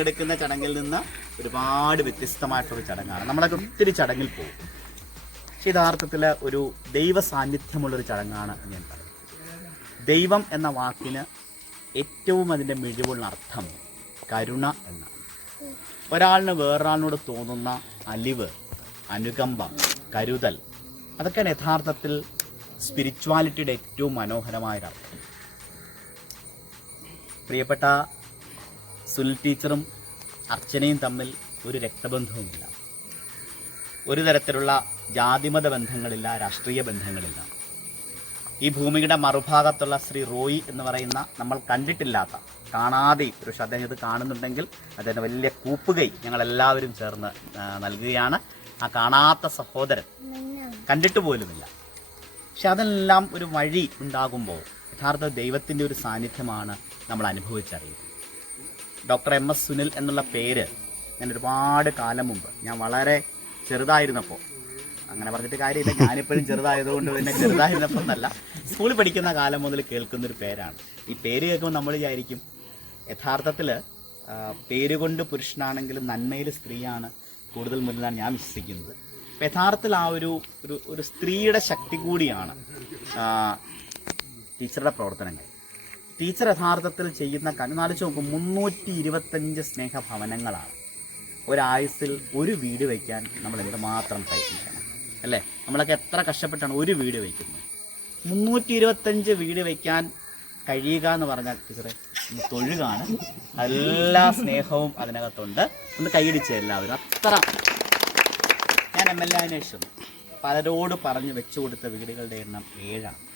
പങ്കെടുക്കുന്ന ചടങ്ങിൽ നിന്ന് ഒരുപാട് വ്യത്യസ്തമായിട്ടൊരു ചടങ്ങാണ്. നമ്മളൊക്കെ ഒത്തിരി ചടങ്ങിൽ പോകും. പക്ഷെ യഥാർത്ഥത്തിൽ ഒരു ദൈവ സാന്നിധ്യമുള്ളൊരു ചടങ്ങാണ് ഞാൻ പറയും. ദൈവം എന്ന വാക്കിന് ഏറ്റവും അതിന്റെ മിഴിവുള്ള അർത്ഥം കരുണ എന്നാണ്. ഒരാളിന് വേറൊരാളിനോട് തോന്നുന്ന അലിവ് അനുകമ്പ കരുതൽ അതൊക്കെയാണ് യഥാർത്ഥത്തിൽ സ്പിരിച്വാലിറ്റിയുടെ ഏറ്റവും മനോഹരമായൊരർത്ഥം. പ്രിയപ്പെട്ട സുനിൽ ടീച്ചറും അർച്ചനയും തമ്മിൽ ഒരു രക്തബന്ധവുമില്ല. ഒരു തരത്തിലുള്ള ജാതിമത ബന്ധങ്ങളില്ല രാഷ്ട്രീയ ബന്ധങ്ങളില്ല. ഈ ഭൂമിയുടെ മറുഭാഗത്തുള്ള ശ്രീ റോയി എന്ന് പറയുന്ന നമ്മൾ കണ്ടിട്ടില്ലാത്ത കാണാതെ ഒരു അദ്ദേഹം ഇത് കാണുന്നുണ്ടെങ്കിൽ അദ്ദേഹം വലിയ കൂപ്പുകൈ ഞങ്ങളെല്ലാവരും ചേർന്ന് നൽകുകയാണ്. ആ കാണാത്ത സഹോദരൻ കണ്ടിട്ട് പോലുമില്ല. പക്ഷെ അതെല്ലാം ഒരു വഴി ഉണ്ടാകുമ്പോൾ യഥാർത്ഥ ദൈവത്തിന്റെ ഒരു സാന്നിധ്യമാണ് നമ്മൾ അനുഭവിച്ചറിയുന്നത്. ഡോക്ടർ എം എസ് സുനിൽ എന്നുള്ള പേര് ഞാൻ ഒരുപാട് കാലം മുമ്പ് ഞാൻ വളരെ ചെറുതായിരുന്നപ്പോൾ അങ്ങനെ പറഞ്ഞിട്ട് കാര്യമില്ല. ഞാനിപ്പോഴും ചെറുതായതുകൊണ്ട് പിന്നെ ചെറുതായിരുന്നപ്പോൾ എന്നല്ല സ്കൂളിൽ പഠിക്കുന്ന കാലം മുതൽ കേൾക്കുന്ന ഒരു പേരാണ്. ഈ പേര് കേൾക്കുമ്പോൾ നമ്മൾ വിചാരിക്കും യഥാർത്ഥത്തിൽ പേരുകൊണ്ട് പുരുഷനാണെങ്കിലും നന്മയിൽ സ്ത്രീയാണ് കൂടുതൽ മുന്നിലാണ് ഞാൻ വിശ്വസിക്കുന്നത്. യഥാർത്ഥത്തിൽ ആ ഒരു ഒരു സ്ത്രീയുടെ ശക്തി കൂടിയാണ് ടീച്ചറുടെ പ്രവർത്തനങ്ങൾ. ടീച്ചർ യഥാർത്ഥത്തിൽ ചെയ്യുന്ന കണ്ണാലിച്ച് നോക്കും മുന്നൂറ്റി ഇരുപത്തഞ്ച് സ്നേഹഭവനങ്ങളാണ്. ഒരായുസിൽ ഒരു വീട് വയ്ക്കാൻ നമ്മൾ എന്തുമാത്രം പ്രയത്നിക്കണം അല്ലേ? നമ്മളൊക്കെ എത്ര കഷ്ടപ്പെട്ടാണ് ഒരു വീട് വയ്ക്കുന്നത്? മുന്നൂറ്റി ഇരുപത്തഞ്ച് വീട് വയ്ക്കാൻ കഴിയുക എന്ന് പറഞ്ഞാൽ ടീച്ചറെ തൊഴുകാണ്. എല്ലാ സ്നേഹവും അതിനകത്തുണ്ട്. ഒന്ന് കൈയടിച്ച് എല്ലാവരും. അത്ര. ഞാൻ എം എൽ എ അന്വേഷിച്ചു പലരോട് പറഞ്ഞ് വെച്ചു കൊടുത്ത വീടുകളുടെ എണ്ണം ഏഴാണ്.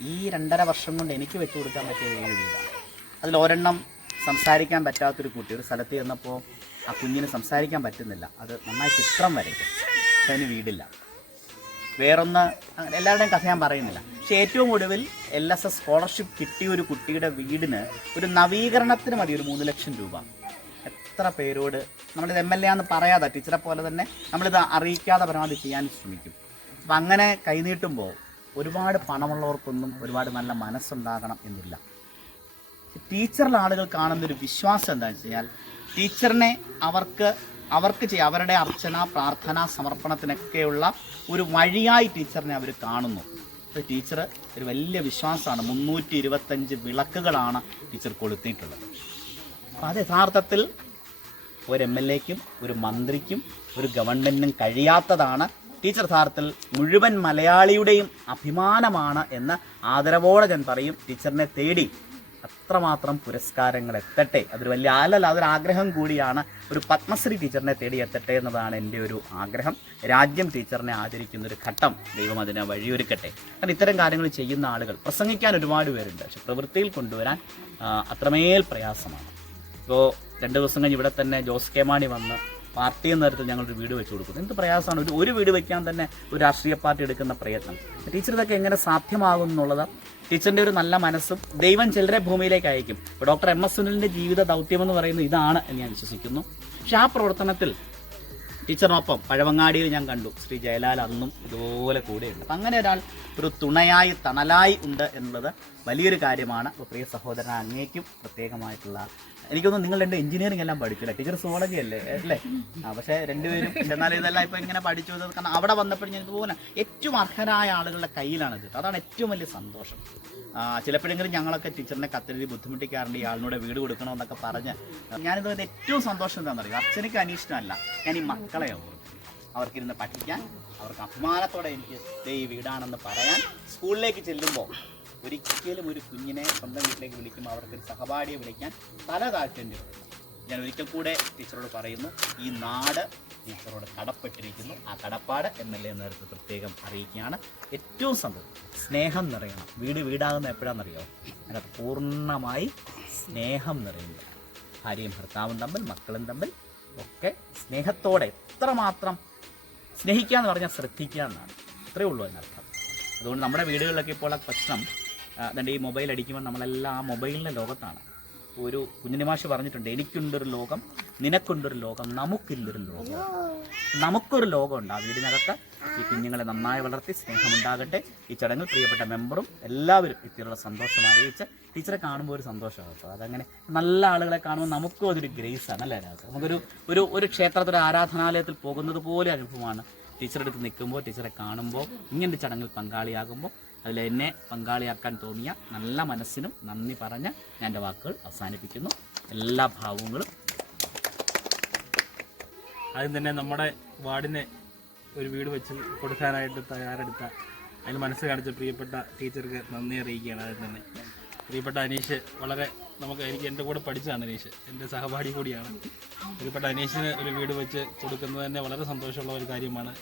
ഈ രണ്ടര വർഷം കൊണ്ട് എനിക്ക് വെച്ചു കൊടുക്കാൻ പറ്റിയ ഏഴ് വീടാണ് അതിൽ ഒരെണ്ണം സംസാരിക്കാൻ പറ്റാത്തൊരു കുട്ടി ഒരു സ്ഥലത്ത് ചെന്നപ്പോൾ ആ കുഞ്ഞിന് സംസാരിക്കാൻ പറ്റുന്നില്ല. അത് നന്നായി ചിത്രം വരയ്ക്കും. പക്ഷെ അതിന് വീടില്ല. വേറൊന്ന് എല്ലാവരുടെയും കഥ ഞാൻ പറയുന്നില്ല. പക്ഷെ ഏറ്റവും ഒടുവിൽ എൽ എസ് എസ് സ്കോളർഷിപ്പ് കിട്ടിയ ഒരു കുട്ടിയുടെ വീടിന് ഒരു നവീകരണത്തിന് മതി ഒരു മൂന്ന് ലക്ഷം രൂപ. എത്ര പേരോട് നമ്മളിത് എം എൽ എ ആണെന്ന് പറയാതെ ടീച്ചറെ പോലെ തന്നെ നമ്മളിത് അറിയിക്കാതെ പരമാവധി ചെയ്യാൻ ശ്രമിക്കും. അപ്പം അങ്ങനെ കൈനീട്ടുമ്പോൾ ഒരുപാട് പണമുള്ളവർക്കൊന്നും ഒരുപാട് നല്ല മനസ്സുണ്ടാകണം എന്നില്ല. ടീച്ചറിൽ ആളുകൾ കാണുന്ന ഒരു വിശ്വാസം എന്താണെന്ന് വെച്ച് കഴിഞ്ഞാൽ ടീച്ചറിനെ അവർക്ക് അവർക്ക് ചെയ്യാം അവരുടെ അർച്ചന പ്രാർത്ഥന സമർപ്പണത്തിനൊക്കെയുള്ള ഒരു വഴിയായി ടീച്ചറിനെ അവർ കാണുന്നു. ടീച്ചർ ഒരു വലിയ വിശ്വാസമാണ്. മുന്നൂറ്റി ഇരുപത്തഞ്ച് വിളക്കുകളാണ് ടീച്ചർ കൊളുത്തിയിട്ടുള്ളത്. അപ്പോൾ അത് യഥാർത്ഥത്തിൽ ഒരു എം എൽ എക്കും ഒരു മന്ത്രിക്കും ഒരു ഗവൺമെന്റിനും കഴിയാത്തതാണ് ടീച്ചർ യഥാർത്ഥത്തിൽ മുഴുവൻ മലയാളിയുടെയും അഭിമാനമാണ് എന്ന് ആദരവോടെ ഞാൻ പറയും. ടീച്ചറിനെ തേടി അത്രമാത്രം പുരസ്കാരങ്ങൾ എത്തട്ടെ അതൊരു വലിയ ആലല്ല അതൊരു ആഗ്രഹം കൂടിയാണ് ഒരു പത്മശ്രീ ടീച്ചറിനെ തേടി എത്തട്ടെ എന്നതാണ് എന്റെ ഒരു ആഗ്രഹം. രാജ്യം ടീച്ചറിനെ ആദരിക്കുന്ന ഒരു ഘട്ടം ദൈവം അതിനെ വഴിയൊരുക്കട്ടെ. കാരണം ഇത്തരം കാര്യങ്ങൾ ചെയ്യുന്ന ആളുകൾ പ്രസംഗിക്കാൻ ഒരുപാട് പേരുണ്ട്. പക്ഷെ പ്രവൃത്തിയിൽ കൊണ്ടുവരാൻ അത്രമേൽ പ്രയാസമാണ്. ഇപ്പോൾ രണ്ട് ദിവസം കഴിഞ്ഞ് ഇവിടെ തന്നെ ജോസ് കെ മാണി വന്ന് പാർട്ടി എന്ന തരത്തിൽ ഞങ്ങളൊരു വീട് വെച്ച് കൊടുക്കുന്നു. എന്ത് പ്രയാസമാണ്? ഒരു ഒരു വീട് വെക്കാൻ തന്നെ ഒരു രാഷ്ട്രീയ പാർട്ടി എടുക്കുന്ന പ്രയത്നം. ടീച്ചർ ഇതൊക്കെ എങ്ങനെ സാധ്യമാകും എന്നുള്ളത്. ടീച്ചറിന്റെ ഒരു നല്ല മനസ്സും ദൈവം ചിലരെ ഭൂമിയിലേക്ക് അയക്കും. ഇപ്പോൾ ഡോക്ടർ എം എസ് സുനിലിന്റെ ജീവിത ദൗത്യം എന്ന് പറയുന്നത് ഇതാണ് എന്ന് ഞാൻ വിശ്വസിക്കുന്നു. പക്ഷെ ആ പ്രവർത്തനത്തിൽ ടീച്ചറിനൊപ്പം പഴവങ്ങാടിയിൽ ഞാൻ കണ്ടു. ശ്രീ ജയലാൽ അന്നും ഇതുപോലെ കൂടെയുണ്ട്. അങ്ങനെ ഒരാൾ ഒരു തുണയായി തണലായി ഉണ്ട് എന്നുള്ളത് വലിയൊരു കാര്യമാണ്. അപ്പോൾ പ്രിയ സഹോദരൻ അങ്ങേക്കും പ്രത്യേകമായിട്ടുള്ള എനിക്കൊന്നും നിങ്ങൾ രണ്ട് എഞ്ചിനീയറിംഗ് എല്ലാം പഠിച്ചില്ല. ടീച്ചർ സുവോളജി അല്ലേ? അല്ലേ? ആ പക്ഷേ രണ്ടുപേരും എന്നാലും ഇതെല്ലാം ഇപ്പം ഇങ്ങനെ പഠിച്ചു കാരണം അവിടെ വന്നപ്പോൾ ഞാൻ ഇതുപോലെ ഏറ്റവും അർഹരായ ആളുകളുടെ കയ്യിലാണ് ഇത് അതാണ് ഏറ്റവും വലിയ സന്തോഷം. ചിലപ്പോഴെങ്കിലും ഞങ്ങളൊക്കെ ടീച്ചറിനെ കത്തെഴുതി ബുദ്ധിമുട്ടിക്കാറുണ്ട് ഈ ആളിനോട് വീട് കൊടുക്കണമെന്നൊക്കെ പറഞ്ഞ്. ഞാനിത് ഏറ്റവും സന്തോഷം എന്താണെന്ന് പറയുക അച്ഛനക്ക് അനീഷ്ടമല്ല. ഞാൻ ഈ മക്കളെ അവർക്കിരുന്ന് പഠിക്കാൻ അവർക്ക് അഭിമാനത്തോടെ എനിക്ക് ഈ വീടാണെന്ന് പറയാൻ സ്കൂളിലേക്ക് ചെല്ലുമ്പോൾ ഒരിക്കലും ഒരു കുഞ്ഞിനെ സ്വന്തം വീട്ടിലേക്ക് വിളിക്കുമ്പോൾ അവർക്കൊരു സഹപാഠിയെ വിളിക്കാൻ തല താഴ്ത്തേണ്ടി വരും. ഞാൻ ഒരിക്കൽ കൂടെ ടീച്ചറോട് പറയുന്നു ഈ നാട് ടീച്ചറോട് കടപ്പെട്ടിരിക്കുന്നു. ആ കടപ്പാട് എം എൽ എ നേരത്തെ പ്രത്യേകം അറിയിക്കുകയാണ്. ഏറ്റവും സന്തോഷം സ്നേഹം നിറയണം. വീട് വീടാകുന്ന എപ്പോഴാണെന്നറിയോ? അതിനകത്ത് പൂർണമായി സ്നേഹം നിറയുന്നു ഭാര്യയും ഭർത്താവും തമ്മിൽ മക്കളും തമ്മിൽ ഒക്കെ സ്നേഹത്തോടെ എത്രമാത്രം സ്നേഹിക്കുക എന്ന് പറഞ്ഞാൽ ശ്രദ്ധിക്കുക എന്നാണ്. അത്രയേ ഉള്ളൂ അതിനർത്ഥം. അതുകൊണ്ട് നമ്മുടെ വീടുകളിലൊക്കെ ഇപ്പോൾ പ്രശ്നം ദാണ്ടെ ഈ മൊബൈൽ അടിക്കുമ്പോൾ നമ്മളെല്ലാം ആ മൊബൈലിന്റെ ലോകത്താണ്. ഒരു കുഞ്ഞിനിമാഷ് പറഞ്ഞിട്ടുണ്ട് എനിക്കുണ്ടൊരു ലോകം നിനക്കുണ്ടൊരു ലോകം നമുക്കില്ലൊരു ലോകം. നമുക്കൊരു ലോകമുണ്ട്. ആ വീടിനകത്ത് ഈ കുഞ്ഞുങ്ങളെ നന്നായി വളർത്തി സ്നേഹമുണ്ടാകട്ടെ. ഈ ചടങ്ങിൽ പ്രിയപ്പെട്ട മെമ്പറും എല്ലാവരും ഇത്തിരിയുള്ള സന്തോഷം അറിയിച്ച് ടീച്ചറെ കാണുമ്പോൾ ഒരു സന്തോഷമാണ് കേട്ടോ. അതങ്ങനെ നല്ല ആളുകളെ കാണുമ്പോൾ നമുക്കും അതൊരു ഗ്രേസാണ് അല്ലേ അതിനകത്ത് നമുക്കൊരു ഒരു ഒരു ക്ഷേത്രത്തിലെ ആരാധനാലയത്തിൽ പോകുന്നത് പോലെ അനുഭവമാണ് ടീച്ചറെടുത്ത് നിൽക്കുമ്പോൾ ടീച്ചറെ കാണുമ്പോൾ ഇങ്ങനെ ചടങ്ങിൽ പങ്കാളിയാകുമ്പോൾ അതിൽ എന്നെ പങ്കാളിയാക്കാൻ തോന്നിയ നല്ല മനസ്സിനും നന്ദി പറഞ്ഞ് ഞാൻ എന്റെ വാക്കുകൾ അവസാനിപ്പിക്കുന്നു. എല്ലാ ഭാവങ്ങളും. ആദ്യം തന്നെ നമ്മുടെ വാർഡിനെ ഒരു വീട് വെച്ച് കൊടുക്കാനായിട്ട് തയ്യാറെടുത്ത അതിൽ മനസ്സ് കാണിച്ച പ്രിയപ്പെട്ട ടീച്ചർക്ക് നന്ദി അറിയിക്കുകയാണ് ആദ്യം തന്നെ. പ്രിയപ്പെട്ട അനീഷ് വളരെ നമുക്ക് എനിക്ക് എന്റെ കൂടെ പഠിച്ചതാണ് അനീഷ്. എന്റെ സഹപാഠി കൂടിയാണ്. പ്രിയപ്പെട്ട അനീഷിന് ഒരു വീട് വെച്ച് കൊടുക്കുന്നത് തന്നെ വളരെ സന്തോഷമുള്ള ഒരു കാര്യമാണ്.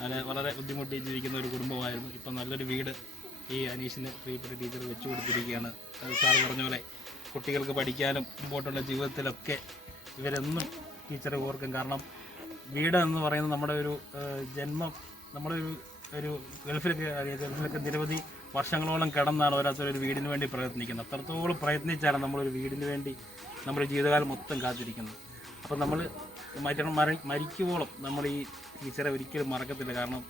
അതിന് വളരെ ബുദ്ധിമുട്ടി ജീവിക്കുന്ന ഒരു കുടുംബമായിരുന്നു. ഇപ്പം നല്ലൊരു വീട് ഈ അനീഷിന് പ്രിയപ്പെട്ട ടീച്ചർ വെച്ചു കൊടുത്തിരിക്കുകയാണ്. സാറ് പറഞ്ഞ പോലെ കുട്ടികൾക്ക് പഠിക്കാനും മുമ്പോട്ടുള്ള ജീവിതത്തിലൊക്കെ ഇവരെന്നും ടീച്ചറെ ഓർക്കും. കാരണം വീട് എന്ന് പറയുന്നത് നമ്മുടെ ഒരു ജന്മം നമ്മുടെ ഒരു ഒരു ഗൾഫിലൊക്കെ ഗൾഫിലൊക്കെ നിരവധി വർഷങ്ങളോളം കിടന്നാണ് ഓരോരുത്തർ ഒരു വീടിന് വേണ്ടി പ്രയത്നിക്കുന്നത്. അത്രത്തോളം പ്രയത്നിച്ചാണ് നമ്മളൊരു വീടിന് വേണ്ടി നമ്മുടെ ജീവിതകാലം മൊത്തം കാത്തിരിക്കുന്നത്. അപ്പം നമ്മൾ മരണം മര മരിക്കുവോളം നമ്മൾ ഈ ടീച്ചറെ ഒരിക്കലും മറക്കത്തില്ല. കാരണം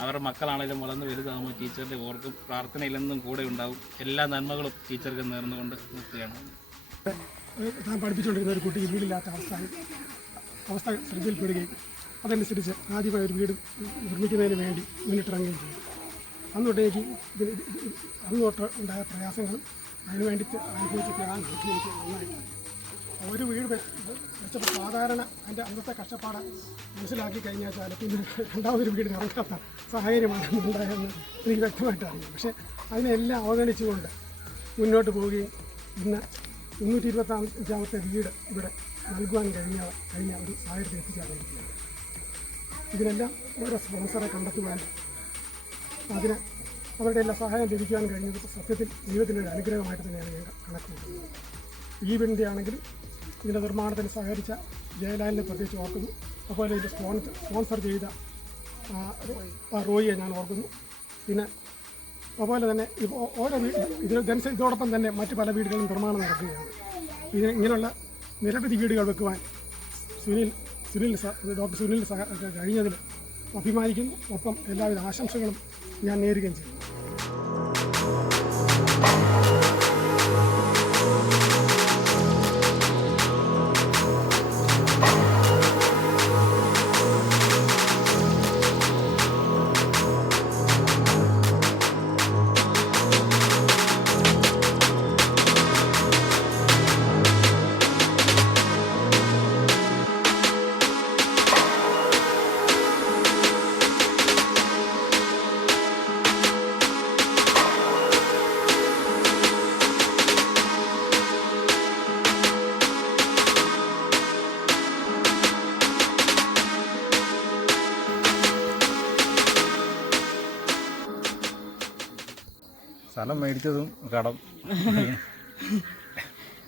അവരുടെ മക്കളാണെങ്കിലും വളർന്ന് വലുതാകുമ്പോൾ ടീച്ചറിന്റെ ഓർക്കും പ്രാർത്ഥനയിലെന്നും കൂടെ ഉണ്ടാവും. എല്ലാ നന്മകളും ടീച്ചർക്ക് നേർന്നുകൊണ്ട് നിർത്തുകയാണ്. താൻ പഠിപ്പിച്ചുകൊണ്ടിരുന്ന ഒരു കുട്ടി വീടില്ലാത്ത അവസ്ഥ. അവസ്ഥ ശ്രദ്ധയിൽപ്പെടുകയും അതനുസരിച്ച് ആദ്യമായി ഒരു വീട് നിർമ്മിക്കുന്നതിന് വേണ്ടി മുന്നിട്ടിറങ്ങുകയും ചെയ്തു. അന്ന് തൊട്ട് എനിക്ക് ഇതിന് ഇത് ഇത് അന്ന് ഉണ്ടായ പ്രയാസങ്ങളും അതിനുവേണ്ടി അനുഭവിച്ച ത്യാഗങ്ങളൊക്കെ എനിക്ക് നന്നായി ഒരു വീട് വെച്ചപ്പോൾ സാധാരണ അതിന്റെ അന്നത്തെ കഷ്ടപ്പാട് മനസ്സിലാക്കി കഴിഞ്ഞാൽ വെച്ചാൽ പിന്നെ രണ്ടാമതൊരു വീട് ഇറങ്ങാത്ത സാഹചര്യമാണ് ഉണ്ടായതെന്ന് എനിക്ക് വ്യക്തമായിട്ട് അറിയാം. പക്ഷേ അതിനെല്ലാം അവഗണിച്ചുകൊണ്ട് മുന്നോട്ട് പോവുകയും ഇന്ന് മുന്നൂറ്റി ഇരുപത്തഞ്ചാമത്തെ വീട് ഇവിടെ നൽകുവാൻ കഴിഞ്ഞ കഴിഞ്ഞ ഒരു സാഹചര്യത്തിൽ എത്തിച്ചേർന്നിരിക്കുകയാണ് ഇതിനെല്ലാം ഓരോ സ്പോൺസറെ കണ്ടെത്തുവാനും അതിന് അവരുടെ എല്ലാ സഹായം ലഭിക്കുവാൻ കഴിഞ്ഞത് സത്യത്തിൽ ജീവിതത്തിന്റെ അനുഗ്രഹമായിട്ട് തന്നെയാണ് ഞാൻ കണക്കുകൂട്ടുന്നത് ഈ വീടിന്റെ ആണെങ്കിലും ഇതിന്റെ നിർമ്മാണത്തിന് സഹകരിച്ച ജയലാലിനെ പ്രത്യേകിച്ച് ഓർക്കുന്നു. അതുപോലെ ഇത് സ്പോൺസർ സ്പോൺസർ ചെയ്ത റോയിയെ ഞാൻ ഓർക്കുന്നു. പിന്നെ അതുപോലെ തന്നെ ഓരോ വീട് ഇതിന് ജനസ ഇതോടൊപ്പം തന്നെ മറ്റ് പല വീടുകളും നിർമ്മാണം നടക്കുകയാണ്. ഇതിന് ഇങ്ങനെയുള്ള നിരവധി വീടുകൾ വെക്കുവാൻ സുനിൽ സുനിൽ ഡോക്ടർ സുനിൽ കഴിഞ്ഞതിൽ അഭിമാനിക്കുന്നു. ഒപ്പം എല്ലാവിധ ആശംസകളും ഞാൻ നേരുകയും ചെയ്യും. സ്ഥലം മേടിച്ചതും കടം.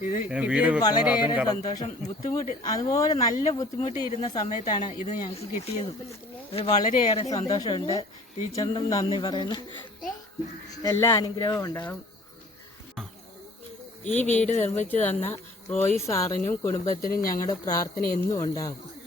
ഇത് കിട്ടിയത് വളരെയേറെ സന്തോഷം. ബുദ്ധിമുട്ട് അതുപോലെ നല്ല ബുദ്ധിമുട്ടി ഇരുന്ന സമയത്താണ് ഇത് ഞങ്ങൾക്ക് കിട്ടിയത്. അത് വളരെയേറെ സന്തോഷമുണ്ട്. ടീച്ചറിനും നന്ദി പറയുന്നു. എല്ലാ അനുഗ്രഹവും ഉണ്ടാവും. ഈ വീട് നിർമ്മിച്ചു തന്ന റോയി സാറിനും കുടുംബത്തിനും ഞങ്ങളുടെ പ്രാർത്ഥന എന്നും ഉണ്ടാകും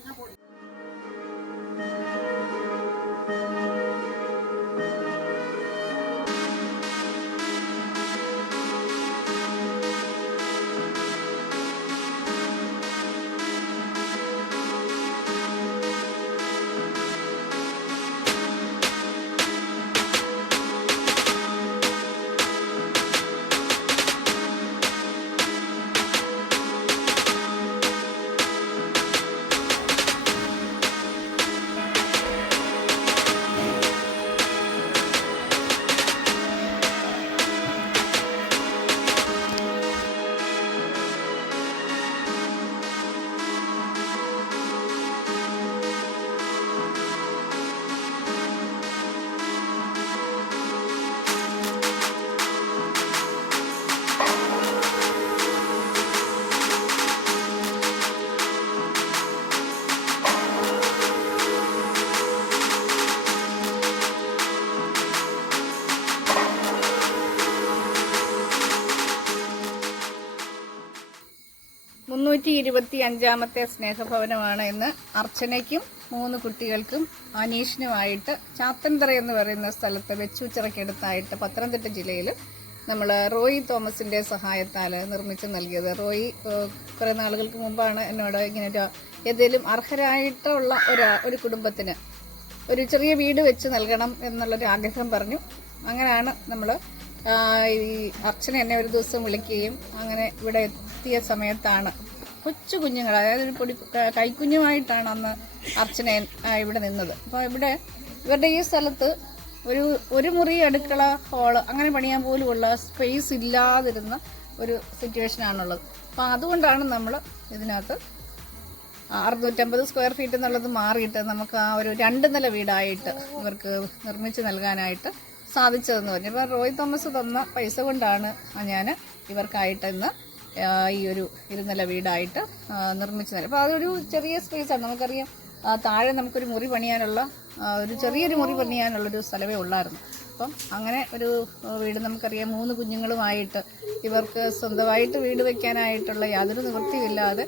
മുന്നൂറ്റി ഇരുപത്തി അഞ്ചാമത്തെ സ്നേഹഭവനമാണ് ഇന്ന് അർച്ചനയ്ക്കും മൂന്ന് കുട്ടികൾക്കും അനീഷിനുമായിട്ട് ചാത്തൻതറ എന്ന് പറയുന്ന സ്ഥലത്ത് വെച്ചൂച്ചിറക്കടുത്തായിട്ട് പത്തനംതിട്ട ജില്ലയിൽ നമ്മൾ റോയി തോമസിന്റെ സഹായത്താൽ നിർമ്മിച്ച് നൽകിയത്. റോയി കുറേ നാളുകൾക്ക് മുമ്പാണ് എന്നോട് ഇങ്ങനെ ഒരു ഏതെങ്കിലും അർഹരായിട്ടുള്ള ഒരു ഒരു കുടുംബത്തിന് ഒരു ചെറിയ വീട് വെച്ച് നൽകണം എന്നുള്ളൊരു ആഗ്രഹം പറഞ്ഞു. അങ്ങനെയാണ് നമ്മൾ ഈ അർച്ചന എന്നെ ഒരു ദിവസം വിളിക്കുകയും അങ്ങനെ ഇവിടെ എത്തിയ സമയത്താണ് കൊച്ചു കുഞ്ഞുങ്ങൾ അതായത് ഒരു പൊടി കൈക്കുഞ്ഞുമായിട്ടാണ് അന്ന് അർച്ചന ഇവിടെ നിന്നത്. അപ്പോൾ ഇവിടെ ഇവരുടെ ഈ സ്ഥലത്ത് ഒരു ഒരു മുറി അടുക്കള ഹോൾ അങ്ങനെ പണിയാൻ പോലും ഉള്ള സ്പേസ് ഇല്ലാതിരുന്ന ഒരു സിറ്റുവേഷൻ ആണുള്ളത്. അപ്പോൾ അതുകൊണ്ടാണ് നമ്മൾ ഇതിനകത്ത് അറുന്നൂറ്റമ്പത് സ്ക്വയർ ഫീറ്റ് എന്നുള്ളത് മാറിയിട്ട് നമുക്ക് ആ ഒരു രണ്ട് നില വീടായിട്ട് ഇവർക്ക് നിർമ്മിച്ച് നൽകാനായിട്ട് സാധിച്ചതെന്ന് പറഞ്ഞു. ഇപ്പം റോയ് തോമസ് തന്ന പൈസ കൊണ്ടാണ് ഞാൻ ഇവർക്കായിട്ട് ഇന്ന് ഈ ഒരു ഇരുനില വീടായിട്ട് നിർമ്മിച്ചു തരും. അപ്പോൾ അതൊരു ചെറിയ സ്പേസാണ് നമുക്കറിയാം താഴെ നമുക്കൊരു മുറി പണിയാനുള്ള ഒരു ചെറിയൊരു മുറി പണിയാനുള്ളൊരു സ്ഥലമേ ഉള്ളായിരുന്നു. അപ്പം അങ്ങനെ ഒരു വീട് നമുക്കറിയാം മൂന്ന് കുഞ്ഞുങ്ങളുമായിട്ട് ഇവർക്ക് സ്വന്തമായിട്ട് വീട് വയ്ക്കാനായിട്ടുള്ള യാതൊരു നിവൃത്തിയില്ലാതെ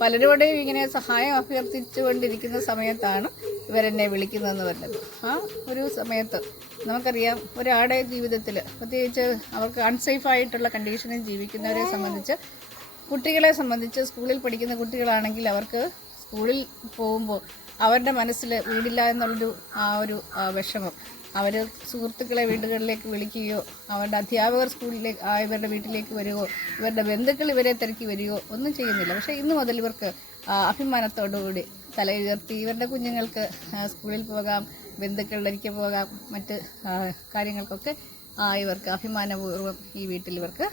പലരോടെയും ഇങ്ങനെ സഹായം അഭ്യർത്ഥിച്ചുകൊണ്ടിരിക്കുന്ന സമയത്താണ് ഇവരെന്നെ വിളിക്കുന്നതെന്ന് പറഞ്ഞത്. ആ ഒരു സമയത്ത് നമുക്കറിയാം ഒരാളുടെ ജീവിതത്തിൽ പ്രത്യേകിച്ച് അവർക്ക് അൺസേഫായിട്ടുള്ള കണ്ടീഷനിൽ ജീവിക്കുന്നവരെ സംബന്ധിച്ച് കുട്ടികളെ സംബന്ധിച്ച് സ്കൂളിൽ പഠിക്കുന്ന കുട്ടികളാണെങ്കിൽ അവർക്ക് സ്കൂളിൽ പോകുമ്പോൾ അവരുടെ മനസ്സിൽ വീടില്ല എന്നുള്ളൊരു ആ ഒരു വിഷമം. അവർ സുഹൃത്തുക്കളെ വീടുകളിലേക്ക് വിളിക്കുകയോ അവരുടെ അധ്യാപകർ സ്കൂളിലേക്ക് ഇവരുടെ വീട്ടിലേക്ക് വരികയോ ഇവരുടെ ബന്ധുക്കൾ ഇവരെ തിരക്കി വരികയോ ഒന്നും ചെയ്യുന്നില്ല. പക്ഷേ ഇന്ന് മുതൽ ഇവർക്ക് അഭിമാനത്തോടുകൂടി തല ഉയർത്തി ഇവരുടെ കുഞ്ഞുങ്ങൾക്ക് സ്കൂളിൽ പോകാം ബന്ധുക്കളുടെ ഒരിക്കൽ പോകാം മറ്റ് കാര്യങ്ങൾക്കൊക്കെ ഇവർക്ക് അഭിമാനപൂർവം ഈ വീട്ടിൽ ഇവർക്ക്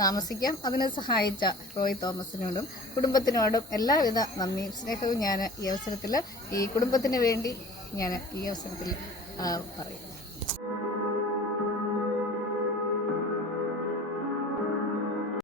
താമസിക്കാം. അതിനെ സഹായിച്ച റോയ് തോമസിനോടും കുടുംബത്തിനോടും എല്ലാവിധ നന്ദിയും സ്നേഹവും ഞാൻ ഈ അവസരത്തിൽ ഈ കുടുംബത്തിന് വേണ്ടി ഞാൻ ഈ അവസരത്തിൽ പറയും.